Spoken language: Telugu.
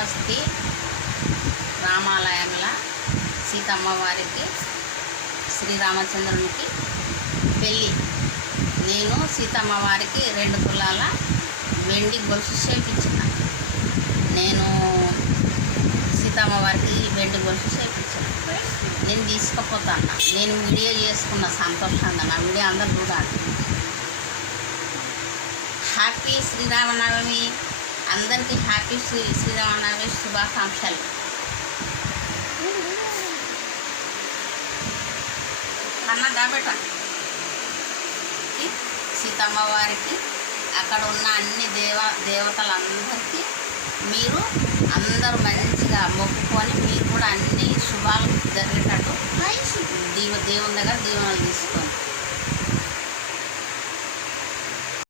శ్రీకాళహస్తి రామాలయంలో సీతమ్మ వారికి శ్రీరామచంద్రునికి పెళ్ళి. నేను సీతమ్మ వారికి 2 తులాల వెండి గొలుసు చేయించిన. నేను సీతమ్మ వారికి వెండి గొలుసు చేయించిన. నేను తీసుకుపోతాను. నేను వీడియో చేసుకున్న సంతోషంగా. నా వీడియో అందరు చూడాలి. హ్యాపీ శ్రీరామనవమి. అందరికీ హ్యాపీ శ్రీరామనవమి శుభాకాంక్షలు. అన్నదా బేట సీతమ్మ వారికి అక్కడ ఉన్న అన్ని దేవతలందరికీ మీరు అందరూ మంచిగా మొక్కుకొని మీరు కూడా అన్ని శుభాలు జరిగేటట్టు దేవుని దగ్గర దీవెనలు తీసుకోండి.